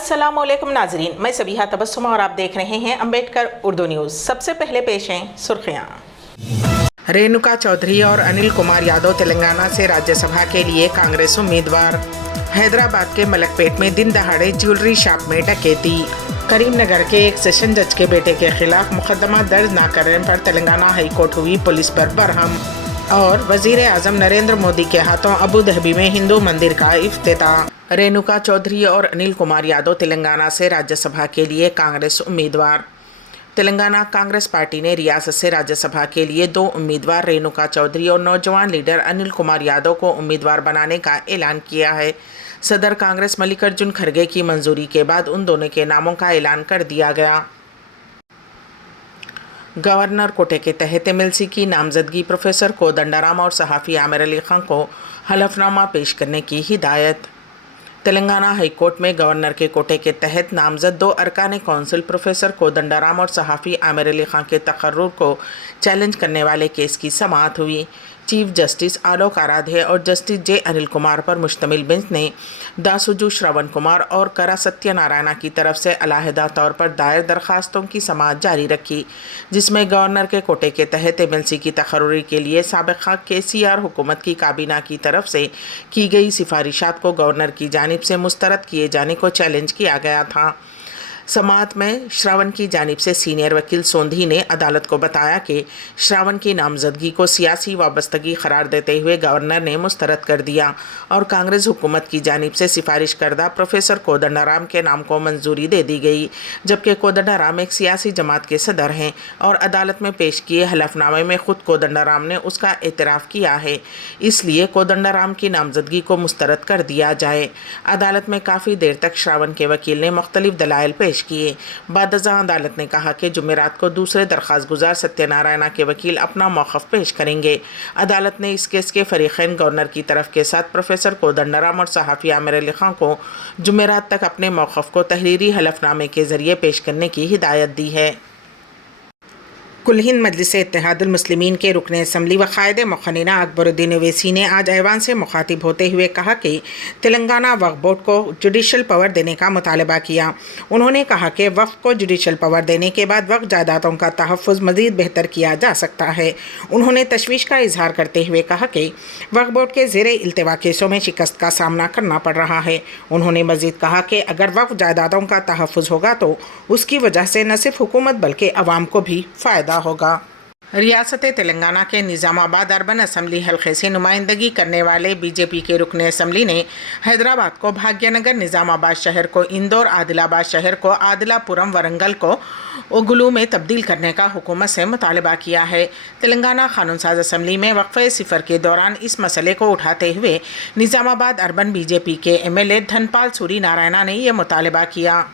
अस्सलामुअलैकुम नाजरीन, मैं सबीहा तबस्सुम और आप देख रहे हैं अम्बेडकर उर्दू न्यूज़। सबसे पहले पेश हैं सुर्खियाँ। रेणुका चौधरी और अनिल कुमार यादव तेलंगाना से राज्यसभा के लिए कांग्रेस उम्मीदवार। हैदराबाद के मलकपेट में दिन दहाड़े ज्वेलरी शॉप में डकैती। करीमनगर के एक सेशन जज के बेटे के खिलाफ मुकदमा दर्ज न करने पर तेलंगाना हाई कोर्ट हुई पुलिस पर बरहम। और वजीर आजम नरेंद्र मोदी के हाथों अबू धाबी में हिंदू मंदिर का इफ्तिताह। रेणुका चौधरी और अनिल कुमार यादव तेलंगाना से राज्यसभा के लिए कांग्रेस उम्मीदवार। तेलंगाना कांग्रेस पार्टी ने रियासत से राज्यसभा के लिए 2 उम्मीदवार रेणुका चौधरी और नौजवान लीडर अनिल कुमार यादव को उम्मीदवार बनाने का ऐलान किया है। सदर कांग्रेस मल्लिकार्जुन खड़गे की मंजूरी के बाद उन दोनों के नामों का ऐलान कर दिया गया। गवर्नर कोटे के तहत एमएलसी की नामजदगी प्रोफेसर कोदंडाराम और सहाफ़ी आमिर अली खान को हलफनामा पेश करने की हिदायत। तेलंगाना हाई कोर्ट में गवर्नर के कोटे के तहत नामजद 2 अरकान कौंसिल प्रोफेसर कोदंडाराम और सहाफ़ी आमिर अली खान के तकर्रुर को चैलेंज करने वाले केस की समाअत हुई। चीफ जस्टिस आलोक आराध्य और जस्टिस जे अनिल कुमार पर मुश्तमिल बेंच ने दासुजू श्रवण कुमार और करा सत्यनारायणा की तरफ से अलहदा तौर पर दायर दरखास्तों की समाअत जारी रखी, जिसमें गवर्नर के कोटे के तहत एमएलसी की तकर्रुरी के लिए साबिक़ा केसीआर हुकूमत की काबीना की तरफ से की गई सिफारिशात को गवर्नर की जानिब से मुस्तरद किए जाने को चैलेंज किया गया था। समाअत में श्रावण की जानिब से सीनियर वकील सोंधी ने अदालत को बताया कि श्रावण की नामजदगी को सियासी वाबस्तगी करार देते हुए गवर्नर ने मुस्तरद कर दिया और कांग्रेस हुकूमत की जानिब से सिफारिश करदा प्रोफेसर कोदंडाराम के नाम को मंजूरी दे दी गई, जबकि कोदंडाराम एक सियासी जमात के सदर हैं और अदालत में पेश किए हलफनामे में खुद कोदंडाराम ने उसका एतराफ़ किया है, इसलिए कोदंडाराम की नामजदगी को मुस्तरद कर दिया जाए। अदालत में काफ़ी देर तक श्रावण के वकील ने मुख्तलिफ दलाइल पेश किए। बादशाह अदालत ने कहा कि जुमेरात को दूसरे दरख्वास्त गुजार सत्यनारायणा के वकील अपना मौक़िफ़ पेश करेंगे। अदालत ने इस केस के फरीक़ैन गवर्नर की तरफ के साथ प्रोफेसर कोदंडाराम और सहाफ़ी आमिर अली खान को जुमेरात तक अपने मौक़िफ़ को तहरीरी हलफनामे के ज़रिए पेश करने की हिदायत दी है। कुल हिंद मजलिस इत्तेहादुल मुस्लिमीन के रुकन असम्बली व क़ायद मुक़न्निना अकबरुद्दीन ओवैसी ने आज ऐवान से मुखातिब होते हुए कहा कि तेलंगाना वक्फ बोर्ड को जुडिशल पावर देने का मुतालबा किया। उन्होंने कहा कि वक्फ को जुडिशल पावर देने के बाद वक्फ जायदादों का तहफ़्फ़ुज़ मज़ीद बेहतर किया जा सकता है। उन्होंने तशवीश का इजहार करते हुए कहा कि वक्फ बोर्ड के ज़ेरे इल्तिवा केसों में शिकस्त का सामना करना पड़ रहा है। उन्होंने मज़ीद कहा कि अगर वक्फ जायदादों का तहफ़्फ़ुज़ होगा तो उसकी वजह से न सिर्फ हुकूमत बल्कि अवाम को भी फ़ायदा होगा। रियासत तेलंगाना के निज़ामाबाद अर्बन असम्बली हल्के से नुमाइंदगी करने वाले बीजेपी के रुकन असम्बली ने हैदराबाद को भाग्यनगर, निज़ामाबाद शहर को इंदौर, आदिलाबाद शहर को आदिलापुरम, वरंगल को उगलू में तब्दील करने का हुकूमत से मुतालबा किया है। तेलंगाना कानून साज असम्बली में वक्फ़े सिफर के दौरान इस मसले को उठाते हुए निज़ामाबाद अर्बन बीजेपी के MLA धनपाल सूरी नारायणा ने यह मुतालबा किया।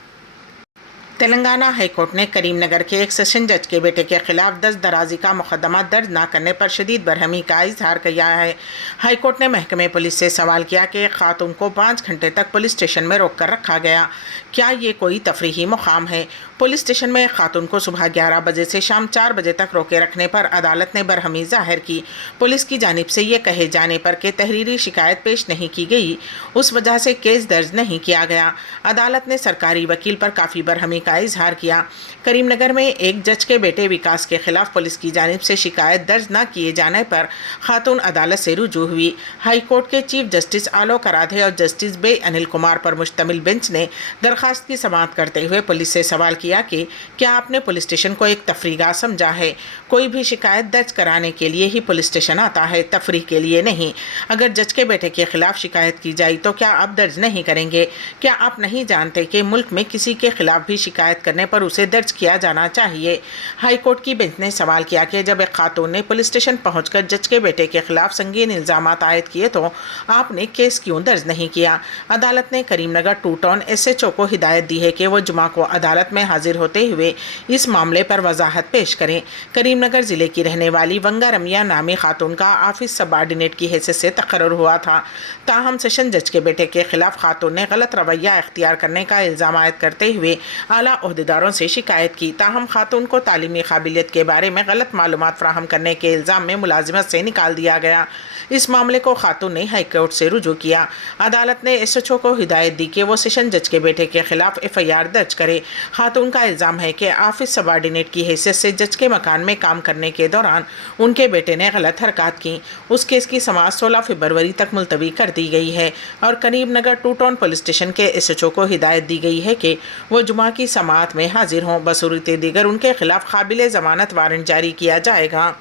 तेलंगाना हाई कोर्ट ने करीमनगर के एक सेशन जज के बेटे के खिलाफ 10 दराजी का मुकदमा दर्ज न करने पर शदीद बरहमी का इजहार किया है। हाई कोर्ट ने महकमे पुलिस से सवाल किया कि एक खातून को 5 घंटे तक पुलिस स्टेशन में रोक कर रखा गया, क्या ये कोई तफरीही मुकाम है? पुलिस स्टेशन में एक खातून को सुबह 11 बजे से शाम 4 बजे तक रोके रखने पर अदालत ने बरहमी जाहिर की। पुलिस की जानिब से ये कहे जाने पर कि तहरीरी शिकायत पेश नहीं की गई, उस वजह से केस दर्ज नहीं किया गया। अदालत ने सरकारी वकील पर काफ़ी बरहमी का इजहार किया। करीमनगर में एक जज के बेटे विकास के खिलाफ पुलिस की जानिब से शिकायत दर्ज न किए जाने पर खातून अदालत से रुजू हुई। हाई कोर्ट के चीफ जस्टिस आलोक आराध्य और जस्टिस बे अनिल कुमार पर मुश्तमिल बेंच ने दरखास्त की समाअत करते हुए पुलिस से सवाल किया कि क्या आपने पुलिस स्टेशन को एक तफरीगाह समझा है? कोई भी शिकायत दर्ज कराने के लिए ही पुलिस स्टेशन आता है, तफरीह के लिए नहीं। अगर जज के बेटे के खिलाफ शिकायत की जाए तो क्या आप दर्ज नहीं करेंगे? क्या आप नहीं जानते कि मुल्क में किसी के खिलाफ भी शिकायत करने पर उसे दर्ज किया जाना चाहिए? हाई कोर्ट की बेंच ने सवाल किया कि जब एक खातून ने पुलिस स्टेशन पहुंचकर जज के बेटे के खिलाफ संगीन इल्ज़ामात आयद किए तो आपने केस क्यों दर्ज नहीं किया? अदालत ने करीमनगर 2 टाउन SHO को हिदायत दी है कि वो जुमा को अदालत में हाजिर होते हुए इस मामले पर वजाहत पेश करें। करीमनगर जिले की रहने वाली वंगा रमिया नामी खातून का ऑफिस सबऑर्डिनेट की हैसियत से तकर्रुर हुआ था। ताहम सेशन जज के बेटे के खिलाफ खातून ने गलत रवैया इख्तियार करने का इल्ज़ाम आयद करते हुए आला ओहदेदारों से शिकायत की। ताहम खातून को तालीमी काबिलियत के बारे में गलत मालूमात फराहम करने के इल्ज़ाम में मुलाजिमत से निकाल दिया गया। इस मामले को खातून ने हाई कोर्ट से रुजू किया। अदालत ने SHO को हिदायत दी कि वो सेशन जज के बेटे के खिलाफ FIR दर्ज करे। खातून का इल्ज़ाम है कि ऑफिस सबऑर्डिनेट की हैसियत से जज के मकान में काम करने के दौरान उनके बेटे ने गलत हरकत की। उस केस की समाअत 16 फरवरी तक मुलतवी कर दी गई है और करीमनगर 2 टाउन पुलिस स्टेशन के SHO को हिदायत दी गई है कि वो जुमा की समाअत में हाजिर हों। बसूरत दीगर उनके खिलाफ काबिल ज़मानत वारंट जारी किया जाएगा।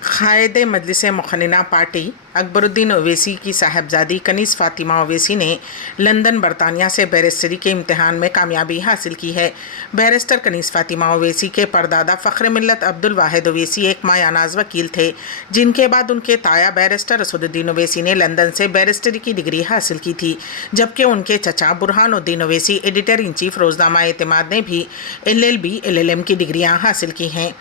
क़ायद मजलिस मुख़न्निना पार्टी अकबरुद्दीन ओवैसी की साहबजादी कनीज़ फ़ातिमा ओवैसी ने लंदन बरतानिया से बैरिस्टरी के इम्तिहान में कामयाबी हासिल की है। बैरिस्टर कनीज़ फ़ातिमा ओवैसी के परदादा फ़ख्र मिल्लत अब्दुल वाहिद ओवैसी एक मायानाज वकील थे, जिनके बाद उनके ताया बैरिस्टर असदुद्दीन ओवैसी ने लंदन से बैरिस्टरी की डिग्री हासिल की थी, जबकि उनके चचा Burhanuddin Owaisi editor in chief रोज़नामा एतमाद ने भी LLB LLM की डिग्रियाँ हासिल की हैं।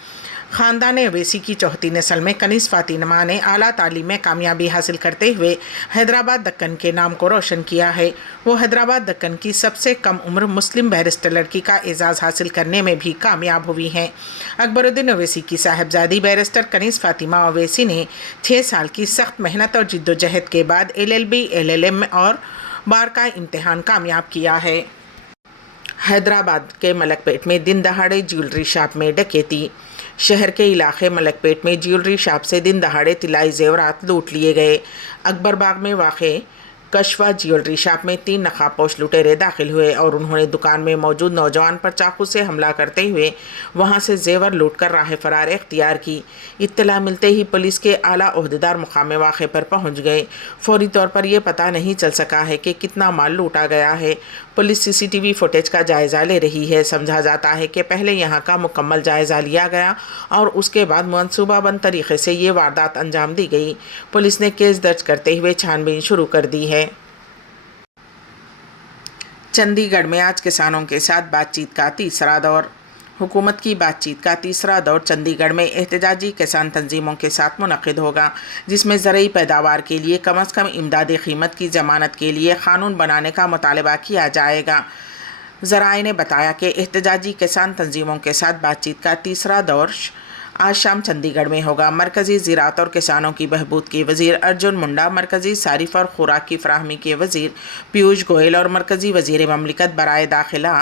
ख़ानदान ओवैसी की चौथी नस्ल में कनीज़ फ़ातिमा ने आला तालीम में कामयाबी हासिल करते हुए हैदराबाद दक्कन के नाम को रोशन किया है। वो हैदराबाद दक्कन की सबसे कम उम्र मुस्लिम बैरिस्टर लड़की का एजाज़ हासिल करने में भी कामयाब हुई हैं। अकबरुद्दीन ओवैसी की साहबजादी बैरिस्टर कनीज़ फ़ातिमा ओवैसी ने 6 साल की सख्त मेहनत और जिद्दोजहद के बाद LLB LLM और बार का इम्तिहान कामयाब किया है। हैदराबाद के मलकपेट में दिन दहाड़े ज्वेलरी शॉप में डकैती। शहर के इलाके मलकपेट में ज्वेलरी शॉप से दिन दहाड़े तिलाई जेवरात लूट लिए गए। अकबरबाग में वाक़े कशवा ज्वेलरी शॉप में 3 नकाबपोश लुटेरे दाखिल हुए और उन्होंने दुकान में मौजूद नौजवान पर चाकू से हमला करते हुए वहां से जेवर लूटकर राह फरार इख्तियार की। इत्तला मिलते ही पुलिस के आला ओहदेदार मुकाम वाक़े पर पहुंच गए। फौरी तौर पर यह पता नहीं चल सका है कि कितना माल लूटा गया है। पुलिस CCTV फुटेज का जायज़ा ले रही है। समझा जाता है कि पहले यहाँ का मुकम्मल जायज़ा लिया गया और उसके बाद मनसूबाबंद तरीके से ये वारदात अंजाम दी गई। पुलिस ने केस दर्ज करते हुए छानबीन शुरू कर दी है। चंडीगढ़ में आज किसानों के साथ बातचीत का तीसरा दौर। हुकूमत की बातचीत का तीसरा दौर चंडीगढ़ में एहतजाजी किसान तंजीमों के साथ मुनक़िद होगा, जिसमें ज़रई पैदावार के लिए कम अज़ कम इमदादी क़ीमत की ज़मानत के लिए क़ानून बनाने का मुतालबा किया जाएगा। ज़राए ने बताया कि एहतजाजी किसान तंजीमों के साथ बातचीत का तीसरा दौर आज शाम चंडीगढ़ में होगा। मरकज़ी ज़राअत और किसानों की बहबूद के वज़ीर अर्जुन मुंडा, मरकज़ी सारिफ और खुराक की फ़राहमी के वज़ीर पीयूष गोयल और मरकज़ी वज़ीर ममलिकत बराए दाखिला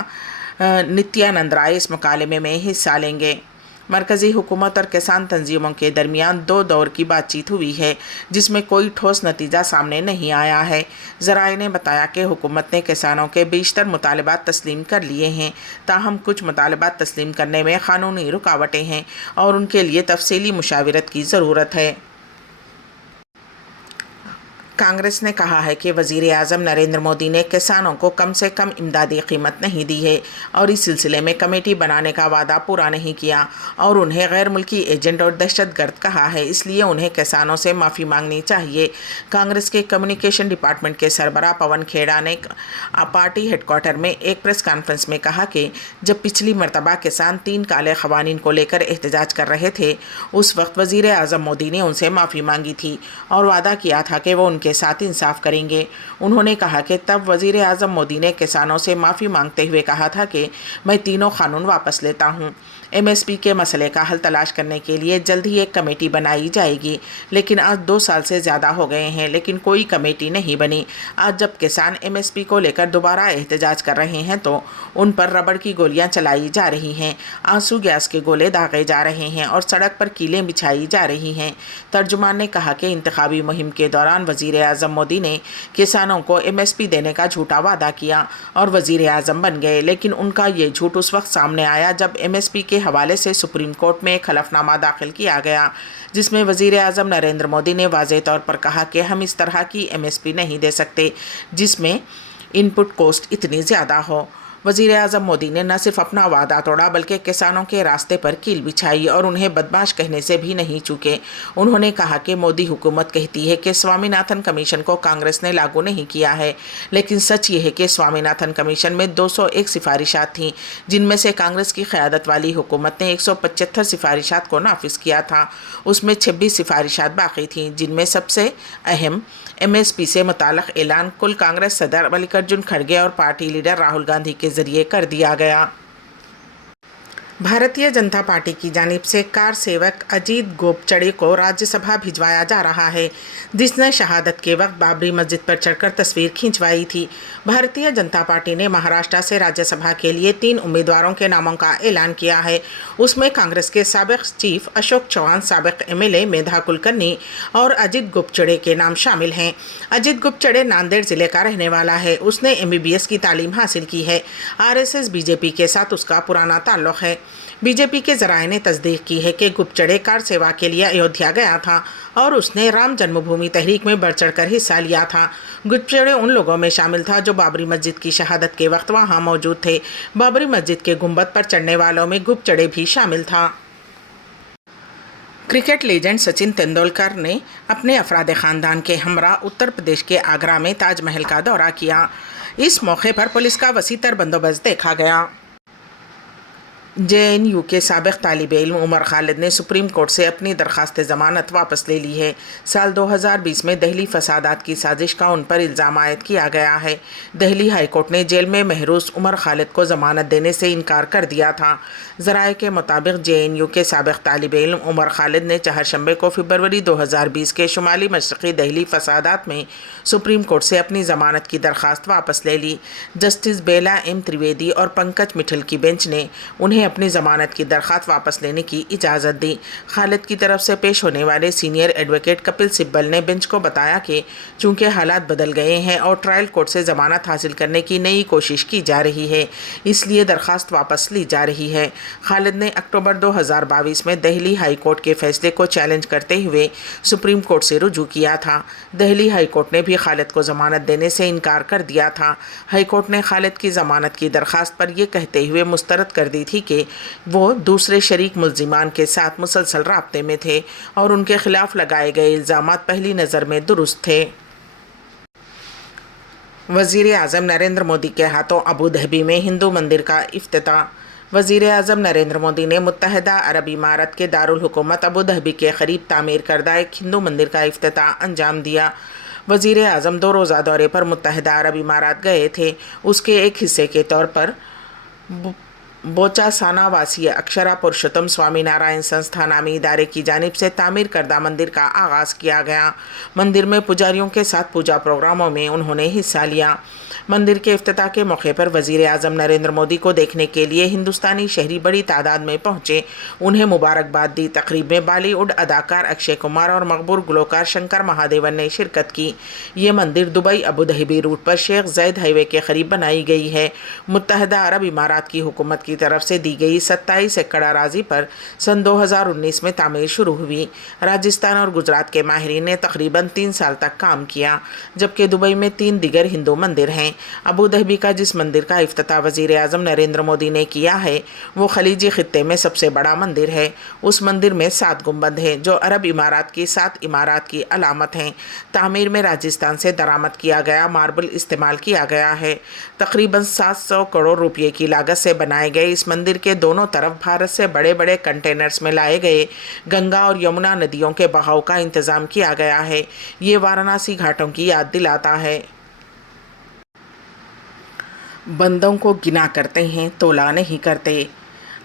नित्यानंद राय इस मुकालमे में हिस्सा लेंगे। मरकज़ी हुकूमत और किसान तंजीमों के दरमियान 2 दौर की बातचीत हुई है, जिसमें कोई ठोस नतीजा सामने नहीं आया है। ज़राए ने बताया कि हुकूमत ने किसानों के बेशतर मुतालबात तस्लीम कर लिए हैं, ताहम कुछ मुतालबात तस्लीम करने में क़ानूनी रुकावटें हैं और उनके लिए तफसीली मुशावरत की ज़रूरत है। कांग्रेस ने कहा है कि वज़ीर आज़म नरेंद्र मोदी ने किसानों को कम से कम इमदादी कीमत नहीं दी है और इस सिलसिले में कमेटी बनाने का वादा पूरा नहीं किया और उन्हें गैर मुल्की एजेंट और दहशतगर्द कहा है, इसलिए उन्हें किसानों से माफ़ी मांगनी चाहिए। कांग्रेस के कम्युनिकेशन डिपार्टमेंट के सरबराह पवन खेड़ा ने पार्टी हेडक्वार्टर में एक प्रेस कॉन्फ्रेंस में कहा कि जब पिछली मरतबा किसान 3 काले क़वानीन को लेकर एहतजाज कर रहे थे, उस वक्त वज़ीर आज़म मोदी ने उनसे माफ़ी मांगी थी और वादा किया था कि वो के साथ इंसाफ करेंगे। उन्होंने कहा कि तब वज़ीर आज़म मोदी ने किसानों से माफ़ी मांगते हुए कहा था कि मैं तीनों कानून वापस लेता हूं। MSP के मसले का हल तलाश करने के लिए जल्द ही एक कमेटी बनाई जाएगी, लेकिन आज 2 साल से ज़्यादा हो गए हैं लेकिन कोई कमेटी नहीं बनी। आज जब किसान MSP को लेकर दोबारा एहतजाज कर रहे हैं तो उन पर रबड़ की गोलियां चलाई जा रही हैं, आंसू गैस के गोले दागे जा रहे हैं और सड़क पर कीलें बिछाई जा रही हैं। तर्जुमान ने कहा कि इंतखाबी मुहिम के दौरान वज़ीर आज़म मोदी ने किसानों को MSP देने का झूठा वादा किया और वज़ीर आज़म बन गए, लेकिन उनका ये झूठ उस वक्त सामने आया जब MSP के हवाले से सुप्रीम कोर्ट में एक हलफनामा दाखिल किया गया, जिसमें वज़ीर आज़म नरेंद्र मोदी ने वाज़ेह तौर पर कहा कि हम इस तरह की MSP नहीं दे सकते जिसमें इनपुट कॉस्ट इतनी ज़्यादा हो। वज़ीर आज़म मोदी ने न सिर्फ अपना वादा तोड़ा बल्कि किसानों के रास्ते पर कील बिछाई और उन्हें बदमाश कहने से भी नहीं चूके। उन्होंने कहा कि मोदी हुकूमत कहती है कि स्वामीनाथन कमीशन को कांग्रेस ने लागू नहीं किया है, लेकिन सच ये है कि स्वामीनाथन कमीशन में 201 सिफारिशात थीं, जिनमें से कांग्रेस की क़यादत वाली हुकूमत ने 175 सिफारिशात को नाफिज किया था। उसमें 26 सिफारिशात बाकी थीं, जिनमें सबसे अहम MSP से मुताल्लिक़ ऐलान कुल कांग्रेस सदर मल्लिकार्जुन खड़गे और पार्टी लीडर राहुल गांधी के ज़रिए कर दिया गया। भारतीय जनता पार्टी की जानिब से कार सेवक अजीत गोपचड़े को राज्यसभा भिजवाया जा रहा है, जिसने शहादत के वक्त बाबरी मस्जिद पर चढ़कर तस्वीर खिंचवाई थी। भारतीय जनता पार्टी ने महाराष्ट्र से राज्यसभा के लिए 3 उम्मीदवारों के नामों का ऐलान किया है। उसमें कांग्रेस के साबिक़ चीफ अशोक चौहान, साबिक़ MLA मेधा कुलकर्णी और अजीत गोपचड़े के नाम शामिल हैं। अजीत गोपचड़े नांदेड़ ज़िले का रहने वाला है। उसने MBBS की तालीम हासिल की है। RSS BJP के साथ उसका पुराना ताल्लुक़ है। बीजेपी के जराये ने तस्दीक की है कि गुपचड़े कार सेवा के लिए अयोध्या गया था और उसने राम जन्मभूमि तहरीक में बढ़ चढ़कर हिस्सा लिया था। गुपचड़े उन लोगों में शामिल था जो बाबरी मस्जिद की शहादत के वक्त वहां मौजूद थे। बाबरी मस्जिद के गुंबद पर चढ़ने वालों में गुपचड़े भी शामिल था। क्रिकेट लेजेंड सचिन तेंदुलकर ने अपने अफराद ख़ानदान के हमरा उत्तर प्रदेश के आगरा में ताजमहल का दौरा किया। इस मौके पर पुलिस का वसीतर बंदोबस्त देखा गया। JNU के साबिक़ तालिब इल्म उमर खालिद ने सुप्रीम कोर्ट से अपनी दरख्वास्त ज़मानत वापस ले ली है। साल 2020 में दहली फसादात की साजिश का उन पर इल्ज़ाम आयद किया गया है। दहली हाई कोर्ट ने जेल में महरूस उमर खालिद को ज़मानत देने से इनकार कर दिया था। ज़राए के मुताबिक JNU के साबिक़ तालिब इल्म उमर खालिद ने चहारशंबे को फरवरी 2020 के शुमाली मशरक़ी दहली फसादात में सुप्रीम कोर्ट से अपनी ज़मानत की दरख्वास्त वापस ले ली। जस्टिस बेला M त्रिवेदी और पंकज मिठल की बेंच ने उन्हें अपनी ज़मानत की दरख्वास्त वापस लेने की इजाज़त दी। खालिद की तरफ से पेश होने वाले सीनियर एडवोकेट कपिल सिब्बल ने बेंच को बताया कि चूंकि हालात बदल गए हैं और ट्रायल कोर्ट से ज़मानत हासिल करने की नई कोशिश की जा रही है, इसलिए दरख्वास्त वापस ली जा रही है। खालिद ने अक्टूबर 2022 में दहली हाई कोर्ट के फैसले को चैलेंज करते हुए सुप्रीम कोर्ट से रुजू किया था। दहली हाई कोर्ट ने भी खालिद को ज़मानत देने से इनकार कर दिया था। हाई कोर्ट ने खालिद की ज़मानत की दरख्वास्त पर यह कहते हुए मुस्तरद कर दी थी कि वो दूसरे शरीक मुल्ज़िमान के साथ मुसलसल राब्ते में थे और उनके खिलाफ लगाए गए इल्ज़ामात पहली नज़र में दुरुस्त थे। वज़ीर आज़म नरेंद्र मोदी के हाथों अबू धाबी में हिंदू मंदिर का इफ्तिताह। वज़ीर आज़म नरेंद्र मोदी ने मुत्तहदा अरब इमारत के दारुल हुकूमत अबू धाबी के करीब तामीर करदा एक हिंदू मंदिर का इफ्तिताह अंजाम दिया। वज़ीर आज़म 2 रोज़ा दौरे पर मुत्तहदा अरब इमारात गए थे। उसके एक हिस्से के तौर पर बोचासाना वासी अक्षरा पुरुषोत्तम स्वामी नारायण संस्था नामी इदारे की जानिब से तामीर करदा मंदिर का आगाज़ किया गया। मंदिर में पुजारियों के साथ पूजा प्रोग्रामों में उन्होंने हिस्सा लिया। मंदिर के इफ्तिताह के मौके पर वज़ीर आज़म नरेंद्र मोदी को देखने के लिए हिंदुस्तानी शहरी बड़ी तादाद में पहुंचे। उन्हें मुबारकबाद दी। तकरीब में बॉलीवुड अदाकार अक्षय कुमार और मकबूल गुलकार शंकर महादेवन ने शिरकत की। ये मंदिर दुबई अबू धाबी रूट पर शेख ज़ायद हाईवे के करीब बनाई गई है। मुत्तहदा अरब इमारात की हुकूमत की तरफ से दी गई 27 एकड़ अराजी पर सन 2019 में तामीर शुरू हुई। राजस्थान और गुजरात के माहिरीन ने तकरीबन 3 साल तक काम किया, जबकि दुबई में 3 दिगर हिंदू मंदिर हैं। अबू धाबी का जिस मंदिर का इफ्तिताह वज़ीर आज़म नरेंद्र मोदी ने किया है वो खलीजी खित्ते में सबसे बड़ा मंदिर है। उस मंदिर में 7 गुंबद हैं जो अरब इमारात की 7 इमारात की अलामत हैं। तामीर में राजस्थान से दरामद किया गया मार्बल इस्तेमाल किया गया है। तकरीबन 700 करोड़ रुपये की लागत से बनाए गए इस मंदिर के दोनों तरफ भारत से बड़े बड़े कंटेनर्स में लाए गए गंगा और यमुना नदियों के बहाव का इंतज़ाम किया गया है। ये वाराणसी घाटों की याद दिलाता है। बंदों को गिना करते हैं, तोला नहीं करते।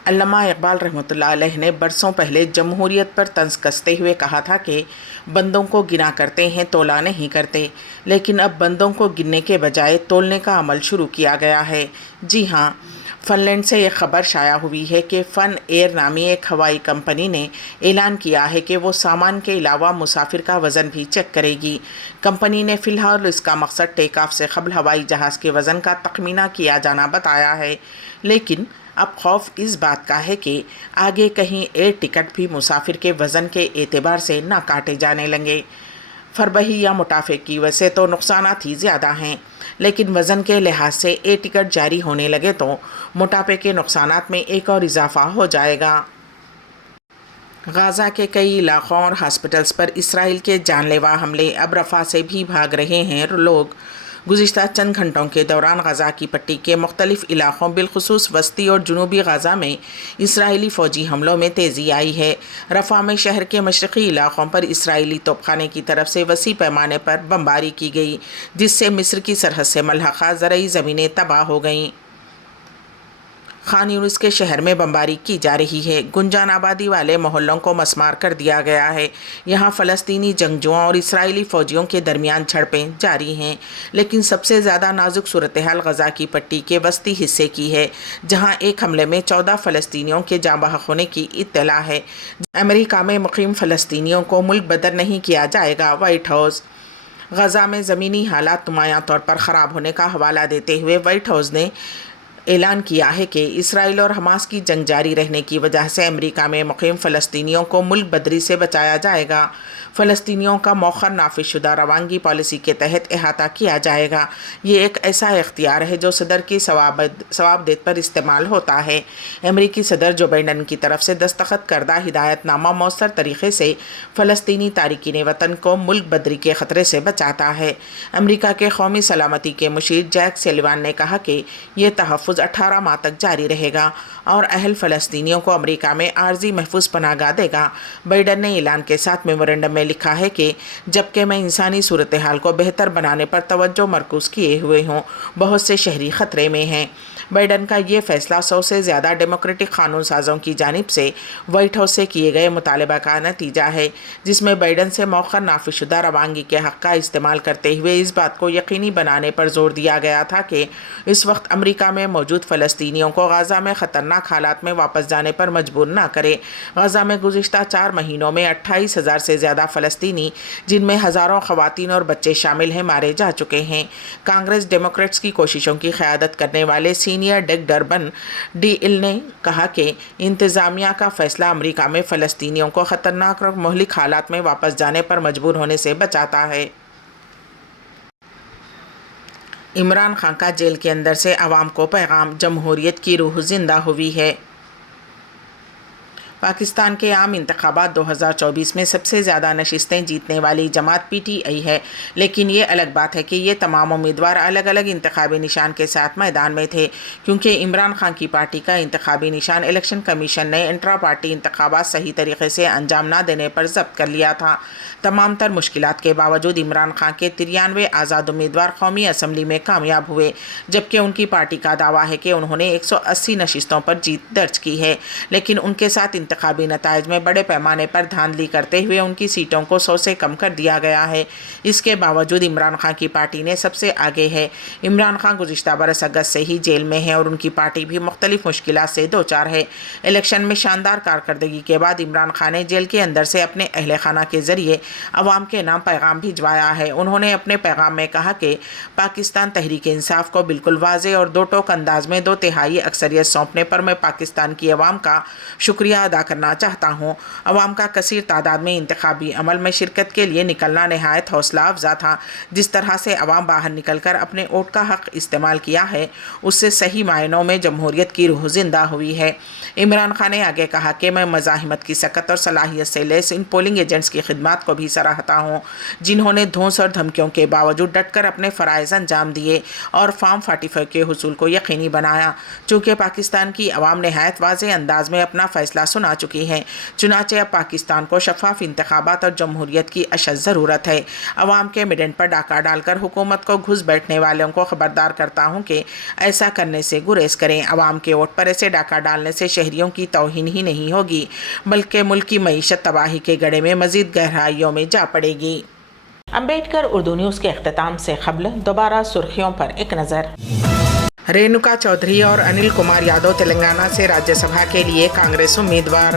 अल्लामा इकबाल रहमतुल्लाह अलैह ने बरसों पहले जमहूरियत पर तंज कसते हुए कहा था कि बंदों को गिना करते हैं, तोला नहीं करते। लेकिन अब बंदों को गिनने के बजाय तोलने का अमल शुरू किया गया है। जी हाँ, फ़िनलैंड से एक ख़बर शाया हुई है कि फ़न एयर नामी एक हवाई कंपनी ने ऐलान किया है कि वो सामान के अलावा मुसाफिर का वज़न भी चेक करेगी। कंपनी ने फ़िलहाल इसका मकसद टेक ऑफ से क़ब्ल हवाई जहाज़ के वज़न का तखमीना किया जाना बताया है, लेकिन अब खौफ इस बात का है कि आगे कहीं एयर टिकट भी मुसाफिर के वज़न के एतबार से ना काटे जाने लगे। फरबही या मुटाफे की वजह से तो नुकसानात ही ज़्यादा हैं। لیکن وزن کے لحاظ سے اے ٹکٹ جاری ہونے لگے تو موٹاپے کے نقصانات میں ایک اور اضافہ ہو جائے گا۔ غزہ کے کئی علاقوں اور ہاسپٹلز پر اسرائیل کے جان لیوا حملے اب رفح سے بھی بھاگ رہے ہیں لوگ۔ گزشتہ چند گھنٹوں کے دوران غزہ کی پٹی کے مختلف علاقوں بالخصوص وسطی اور جنوبی غزہ میں اسرائیلی فوجی حملوں میں تیزی آئی ہے۔ رفح میں شہر کے مشرقی علاقوں پر اسرائیلی توپ خانے کی طرف سے وسیع پیمانے پر بمباری کی گئی، جس سے مصر کی سرحد سے ملحقہ زرعی زمینیں تباہ ہو گئیں۔ خان یونس کے شہر میں بمباری کی جا رہی ہے۔ گنجان آبادی والے محلوں کو مسمار کر دیا گیا ہے۔ یہاں فلسطینی جنگجوؤں اور اسرائیلی فوجیوں کے درمیان جھڑپیں جاری ہیں، لیکن سب سے زیادہ نازک صورتحال غزہ کی پٹی کے وسطی حصے کی ہے، جہاں ایک حملے میں 14 فلسطینیوں کے جاں بحق ہونے کی اطلاع ہے۔ امریکہ میں مقیم فلسطینیوں کو ملک بدر نہیں کیا جائے گا، وائٹ ہاؤس۔ غزہ میں زمینی حالات نمایاں طور پر خراب ہونے کا حوالہ دیتے ہوئے وائٹ ہاؤس نے اعلان کیا ہے کہ اسرائیل اور حماس کی جنگ جاری رہنے کی وجہ سے امریکہ میں مقیم فلسطینیوں کو ملک بدری سے بچایا جائے گا۔ فلسطینیوں کا مؤخر نافذ شدہ روانگی پالیسی کے تحت احاطہ کیا جائے گا۔ یہ ایک ایسا اختیار ہے جو صدر کی صوابدید پر استعمال ہوتا ہے۔ امریکی صدر جو بائیڈن کی طرف سے دستخط کردہ ہدایت نامہ مؤثر طریقے سے فلسطینی تارکین وطن کو ملک بدری کے خطرے سے بچاتا ہے۔ امریکہ کے قومی سلامتی کے مشیر جیک سلیوان نے کہا کہ یہ تحفظ 18 ماہ تک جاری رہے گا اور اہل فلسطینیوں کو امریکہ میں عارضی محفوظ پناہ گاہ دے گا۔ بائیڈن نے اعلان کے ساتھ میمورنڈم میں لکھا ہے کہ جبکہ میں انسانی صورتحال کو بہتر بنانے پر توجہ مرکوز کیے ہوئے ہوں، بہت سے شہری خطرے میں ہیں۔ بائیڈن کا یہ فیصلہ 100 سے زیادہ ڈیموکریٹک قانون سازوں کی جانب سے وائٹ ہاؤس سے کیے گئے مطالبہ کا نتیجہ ہے، جس میں بائیڈن سے مؤخر نافذ شدہ روانگی کے حق کا استعمال کرتے ہوئے اس بات کو یقینی بنانے پر زور دیا گیا تھا کہ اس وقت امریکہ میں موجود فلسطینیوں کو غزہ میں خطرناک حالات میں واپس جانے پر مجبور نہ کرے۔ غزہ میں گزشتہ 4 مہینوں میں 28,000 سے زیادہ فلسطینی، جن میں ہزاروں خواتین اور بچے شامل ہیں، مارے جا چکے ہیں۔ کانگریس ڈیموکریٹس کی کوششوں کی قیادت کرنے والے senior Dick Durbin D L نے کہا کہ انتظامیہ کا فیصلہ امریکہ میں فلسطینیوں کو خطرناک اور مہلک حالات میں واپس جانے پر مجبور ہونے سے بچاتا ہے۔ عمران خان کا جیل کے اندر سے عوام کو پیغام، جمہوریت کی روح زندہ ہوئی ہے۔ پاکستان کے عام انتخابات 2024 میں سب سے زیادہ نشستیں جیتنے والی جماعت پی ٹی آئی ہے، لیکن یہ الگ بات ہے کہ یہ تمام امیدوار الگ الگ انتخابی نشان کے ساتھ میدان میں تھے، کیونکہ عمران خان کی پارٹی کا انتخابی نشان الیکشن کمیشن نے انٹرا پارٹی انتخابات صحیح طریقے سے انجام نہ دینے پر ضبط کر لیا تھا۔ تمام تر مشکلات کے باوجود عمران خان کے 93 آزاد امیدوار قومی اسمبلی میں کامیاب ہوئے، جبکہ ان کی پارٹی کا دعویٰ ہے کہ انہوں نے 180 نشستوں پر جیت درج کی ہے، لیکن ان کے ساتھ انتخابی نتائج میں بڑے پیمانے پر دھاندلی کرتے ہوئے ان کی سیٹوں کو 100 سے کم کر دیا گیا ہے۔ اس کے باوجود عمران خان کی پارٹی نے سب سے آگے ہے۔ عمران خان گزشتہ برس اگست سے ہی جیل میں ہیں اور ان کی پارٹی بھی مختلف مشکلات سے دوچار ہے۔ الیکشن میں شاندار کارکردگی کے بعد عمران خان نے جیل کے اندر سے اپنے اہل خانہ کے ذریعے عوام کے نام پیغام بھجوایا ہے۔ انہوں نے اپنے پیغام میں کہا کہ پاکستان تحریک انصاف کو بالکل واضح اور دو ٹوک انداز میں 2/3 اکثریت سونپنے پر میں پاکستان کی عوام کا شکریہ ادا کرنا چاہتا ہوں۔ عوام کا کثیر تعداد میں انتخابی عمل میں شرکت کے لیے نکلنا نہایت حوصلہ افزا تھا۔ جس طرح سے عوام باہر نکل کر اپنے ووٹ کا حق استعمال کیا ہے، اس سے صحیح معنوں میں جمہوریت کی روح زندہ ہوئی ہے۔ عمران خان نے آگے کہا کہ میں مزاحمت کی سکت اور صلاحیت سے لیس ان پولنگ ایجنٹس کی خدمات کو بھی سراہتا ہوں، جنہوں نے دھونس اور دھمکیوں کے باوجود ڈٹ کر اپنے فرائض انجام دیے اور فارم 45 کے حصول کو یقینی بنایا۔ چونکہ پاکستان کی عوام نہایت واضح انداز میں اپنا فیصلہ سنا چکی ہے، چنانچہ اب پاکستان کو شفاف انتخابات اور جمہوریت کی اشد ضرورت ہے۔ عوام کے میڈن پر ڈاکہ ڈال کر حکومت کو گھس بیٹھنے والوں کو خبردار کرتا ہوں کہ ایسا کرنے سے گریز کریں۔ عوام کے ووٹ پر ایسے ڈاکہ ڈالنے سے شہریوں کی توہین ہی نہیں ہوگی، بلکہ ملک کی معیشت تباہی کے گڑھے میں مزید گہرائیوں میں جا پڑے گی۔ امبیڈکر اردو نیوز کے اختتام سے قبل دوبارہ سرخیوں پر ایک نظر۔ رینوکا چودھری اور انل کمار یادو تلنگانہ سے راجیہ سبھا کے لیے کانگریس امیدوار۔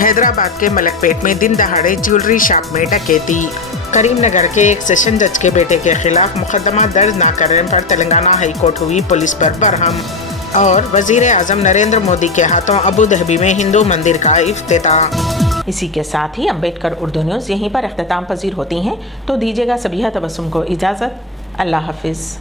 حیدرآباد کے ملک پیٹ میں دن دہاڑے جیولری شاپ میں ڈکیتی۔ کریم نگر کے ایک سیشن جج کے بیٹے کے خلاف مقدمہ درج نہ کرنے پر تلنگانہ ہائی کورٹ ہوئی پولیس پر برہم۔ اور وزیر اعظم نریندر مودی کے ہاتھوں ابوظہبی میں ہندو مندر کا افتتاح۔ اسی کے ساتھ ہی امبیڈکر اردو نیوز یہیں پر اختتام پذیر ہوتی ہیں، تو دیجیے گا سبیہ تبسم کو اجازت۔ اللہ حافظ۔